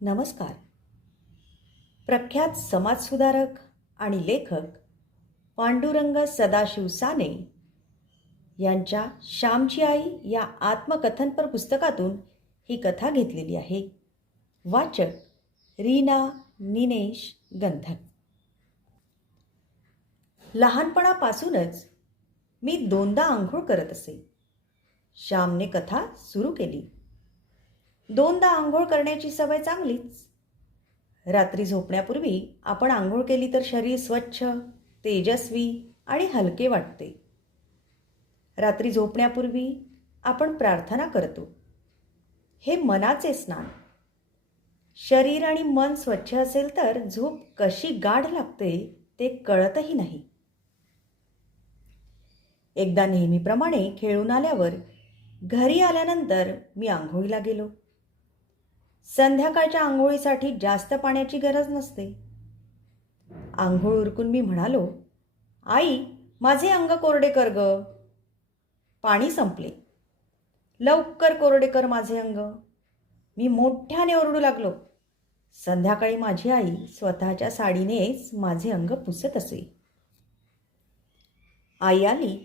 नमस्कार. प्रख्यात समाजसुधारक आणि लेखक पांडुरंग सदाशिव साने यांच्या श्यामची आई या आत्मकथनपर पुस्तकातून ही कथा घेतलेली आहे. वाचक रीना निनेश गंधक. लहानपणापासूनच मी दोनदा आंघोळ करत असे. श्यामने कथा सुरू केली. दोनदा आंघोळ करण्याची सवय चांगलीच. रात्री झोपण्यापूर्वी आपण आंघोळ केली तर शरीर स्वच्छ, तेजस्वी आणि हलके वाटते. रात्री झोपण्यापूर्वी आपण प्रार्थना करतो. हे मनाचे स्नान. शरीर आणि मन स्वच्छ असेल तर झोप कशी गाढ लागते ते कळतही नाही. एकदा नेहमीप्रमाणे खेळून आल्यावर घरी आल्यानंतर मी आंघोळीला गेलो. संध्याकाळच्या आंघोळीसाठी जास्त पाण्याची गरज नसते. आंघोळ उरकून मी म्हणालो, आई, माझे अंग कोरडे कर ग. पाणी संपले. लवकर कोरडे कर माझे अंग. मी मोठ्याने ओरडू लागलो. संध्याकाळी माझी आई स्वतःच्या साडीनेच माझे अंग पुसत असे. आई आली,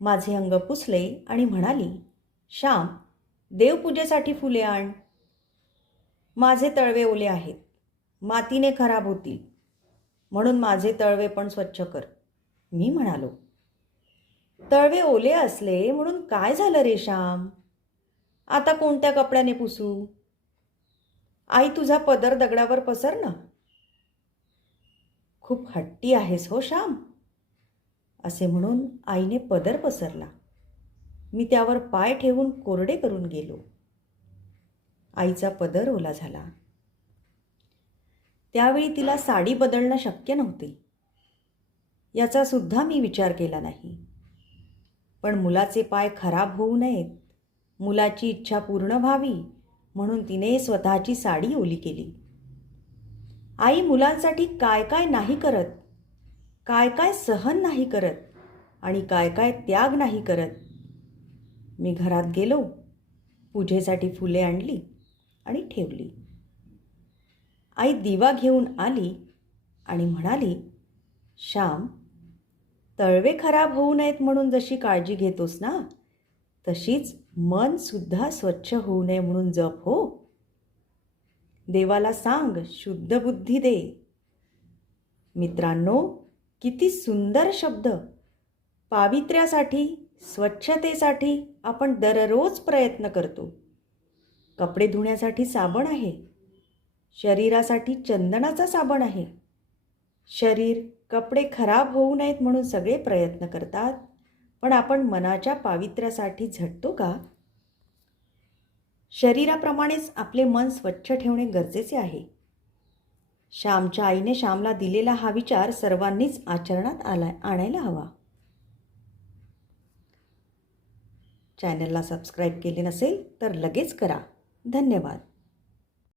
माझे अंग पुसले आणि म्हणाली, श्याम, देवपूजेसाठी फुले आण. माझे तळवे ओले आहेत, मातीने खराब होतील, म्हणून माझे तळवे पण स्वच्छ कर. मी म्हणालो, तळवे ओले असले म्हणून काय झालं रे श्याम? आता कोणत्या कपड्याने पुसू? आई, तुझा पदर दगडावर पसर ना. खूप हट्टी आहेस हो श्याम, असे म्हणून आईने पदर पसरला. मी त्यावर पाय ठेवून कोरडे करून गेलो. आईचा पदर ओला झाला. त्यावेळी तिला साडी बदलणं शक्य नव्हते. याचा सुद्धा मी विचार केला नाही. पण मुलाचे पाय खराब होऊ नयेत, मुलाची इच्छा पूर्ण व्हावी म्हणून तिने स्वतःची साडी ओली केली. आई मुलांसाठी काय काय नाही करत, काय काय सहन नाही करत आणि काय काय त्याग नाही करत. मी घरात गेलो, पूजेसाठी फुले आणली आणि ठेवली. आई दिवा घेऊन आली आणि म्हणाली, श्याम, तळवे खराब होऊ नयेत म्हणून जशी काळजी घेतोस ना, तशीच मन सुद्धा स्वच्छ होऊ नये म्हणून जप हो. देवाला सांग शुद्ध बुद्धी दे. मित्रांनो, किती सुंदर शब्द. पावित्र्यासाठी, स्वच्छतेसाठी आपण दररोज प्रयत्न करतो. कपडे धुण्यासाठी साबण आहे, शरीरासाठी चंदनाचा साबण आहे. शरीर, कपडे खराब होऊ नयेत म्हणून सगळे प्रयत्न करतात, पण आपण मनाच्या पावित्र्यासाठी झटतो का? शरीराप्रमाणेच आपले मन स्वच्छ ठेवणे गरजेचे आहे. श्यामच्या आईने श्यामला दिलेला हा विचार सर्वांनीच आचरणात आणायला हवा. चॅनलला सबस्क्राईब केले नसेल तर लगेच करा. धन्यवाद.